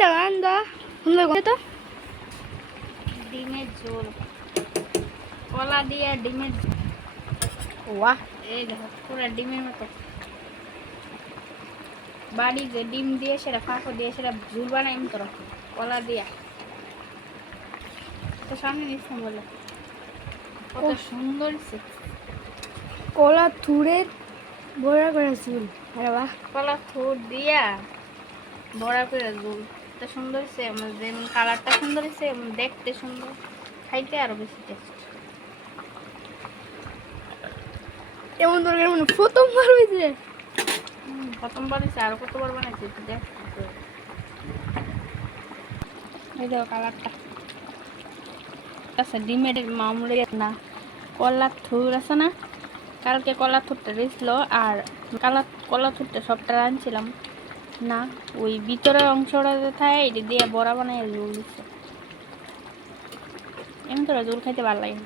দা সুন্দর করে তো ডিমের ঝোল, কলা দিয়ে ডিমের, ওয়াহ এই দেখো পুরো ডিমের মতো। বাড়ি যে ডিম দিয়ে সেটা ফাঁকো দিয়ে সেটা ঝুল বানাই মতো রাখো কলা দিয়া। তো সামনে নিচ্ছি বলে কত সুন্দর কলা থুড়ে বড়া করে চুল। আরে বাহ, কলা থুর দিয়া বড়া করে ঝোল। তো সুন্দর হয়েছে, যেমন কালারটা সুন্দর হয়েছে দেখতে সুন্দর, খাইতে আরো বেশি টেস্ট। এমন তরকারি মানে প্রথমবার হয়েছে। প্রথমবার হয়েছে, আরো কতবার বানাইছে তুই দেখ। এই দেখো কালারটা। আচ্ছা ডিমের মামুলি না, কলার থুর আছে না, কালকে কলার থুরটা দিয়েছিল আর কলার থুরটা সবটা রাঁধছিলাম না, ওই ভিতরের অংশটা থাকে এটা দিয়ে বড়া বানাই ঝোল দিচ্ছে। এমন করে ঝোল খাইতে ভালো লাগে।